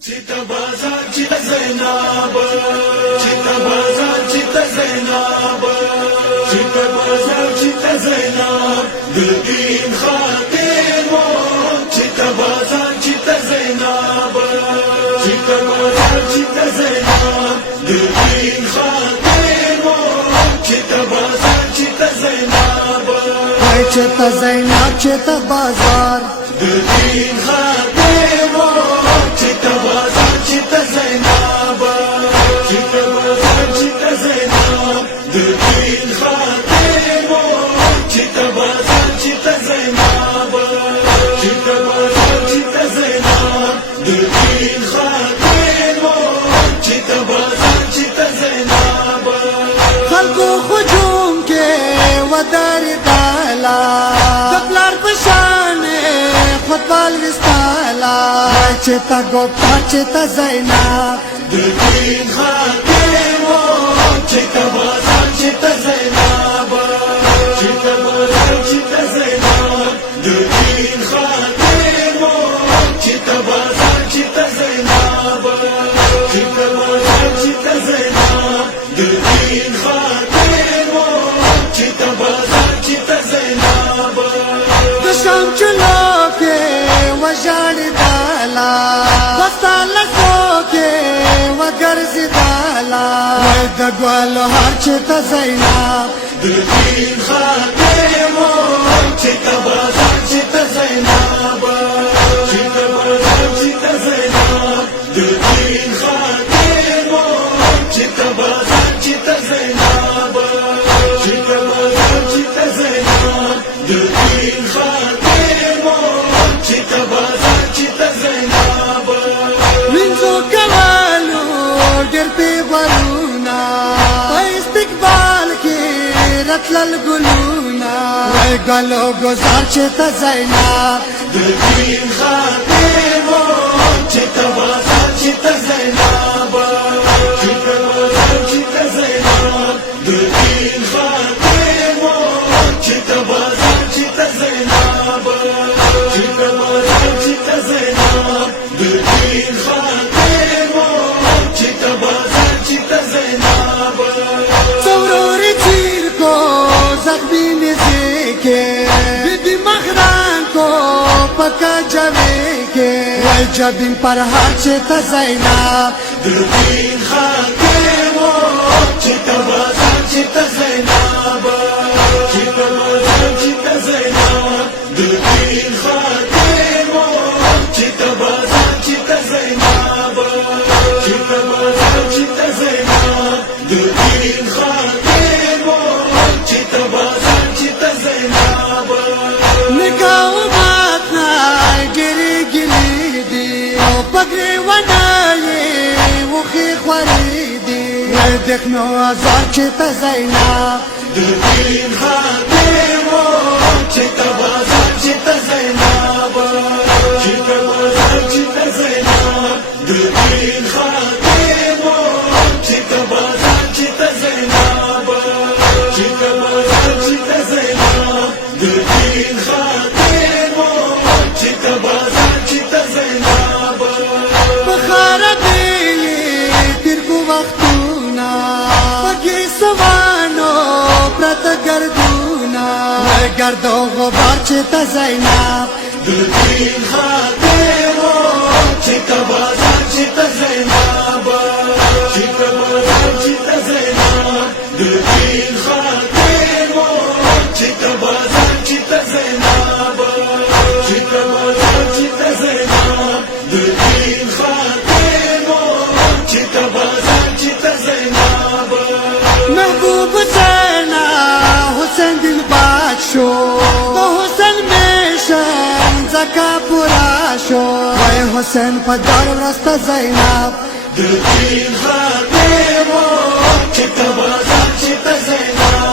Chita bazar chita Zainab, chita bazar chita Zainab, chita bazar chita Zainab, din khatir wo. Chita bazar chita Zainab, chita bazar chita Zainab, din khatir wo. Chita bazar chita Zainab, chita Zainab chita bazar, din khatir wo. Chita bazar chita Zainab, chita bazar chita Zainab, din khatir wo. Chita bazar chita Zainab, chita bazar chita Zainab, din khatir wo. Chita bazar chita Zainab. خلقو خجوم کے ودار دالا دبلار پشانے خطبال وستالا چتا گوپتا چتا Zainab, din khatir wo. Chita bazar chita Zainab, chita bazar chita Zainab, din khatir wo. Chita bazar chita Zainab, chita bazar chita Zainab, din khatir wo. Chita bazar chita Zainab. دشام چلو کے وجاڑ دالا بستالا سو کے وگرز دالا دگوالو ہر چتا Zainab, din khatir wo. Chita bazar chita Zainab, chita bazar chita Zainab, din khatir wo. Chita bazar chita Zainab, chita bazar chita Zainab, din khatir wo. Chita bazar chita Zainab. منزو کوالو ډېر پیغلونا په استقبال کې رتلل ګلونا وای ګلو گزار چتا Zainab, din khatir wo. Chita bazar chita Zainab, chita bazar chita Zainab, din khatir wo. Chita bazar chita Zainab, chita bazar chita Zainab, din khatir wo. Chita bazar chita Zainab. څوروري چیر کو زخمی نزی کے بیبی مخران کو پکا جوے کے وای جبین پر ہر چتا Zainab, din khatir wo. Chita bazar chita Zainab, chita bazar chita Zainab, din khatir wo. Chita bazar chita Zainab, chita bazar chita Zainab, din khatir wo. Chita bazar chita Zainab. نگاو ماتنا گری گلی دی او پگری ونائی وخی خوری دی وی دکھنو آزار چتا Zainab, din khatir wo. Chita bazar chita Zainab, chita bazar chita Zainab, din khatir wo. Chita bazar chita Zainab, chita bazar chita Zainab, din khatir wo. Chita bazar chita Zainab. بخار دیلی تیر کو وقتونا پگی سوانو پرت گردونا وی گردو غبار چتا Zainab, din khatir wo. Chita bazar chita Zainab, chita bazar chita Zainab, din khatir wo. Chita bazar chita Zainab, chita bazar chita Zainab, din khatir wo. Chita bazar chita Zainab. محبوب سینا حسین دل بادشو تو حسین میشن زکا پورا شو وی حسین پدار رست Zainab, din khatir wo. Chita bazar chita Zainab.